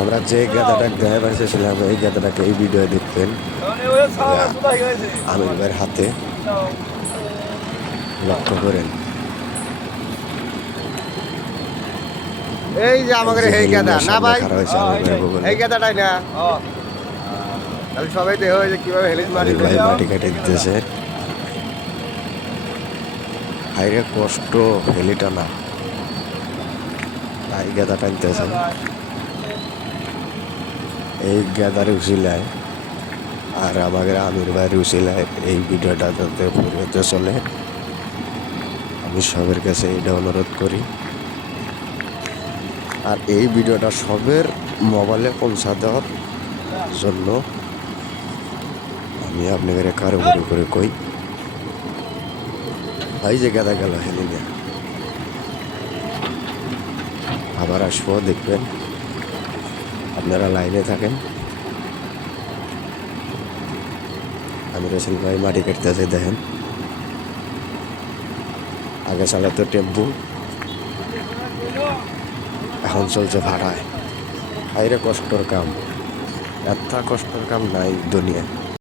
আমরা যে গাদাটা গায়ে বাঁচেছিলাম এই গাদাটাকে এই ভিডিও দেখতেন আমির ভাইয়ের হাতে। লক্ষ্য করেন। এই যে আমাদের এই গাদা। না ভাই। এই গাদাটাই না। তাহলে সবাই দেহ হয়েছে কীভাবে হেলিস মারি ভাই মাটি কাটে দিতেছে। হাইরে কষ্ট হেলিটা না। তাই গাদা টানতেছে এই গাদার উচিলায় আর আমাদের আমির ভাইয়ের উচিলায় এই ভিডিওটা যাতে পুরোতে চলে, আমি সবের কাছে এটা অনুরোধ করি। আর এই ভিডিওটা সবের মোবাইলে পৌঁছা দেওয়ার জন্য আমি আপনাদের কারও করে করে কই। এই যে গাদা গেল হেলিনে আবার আসব, দেখবেন। আপনারা লাইনে থাকেন। আমি রসুল ভাই মাটি কাটতে আছে দেখেন। আগে চালাতো টেম্পু, এখন চলছে ভাড়ায়। হাইরে কষ্টর কাম, এত কষ্টর কাম নাই দুনিয়া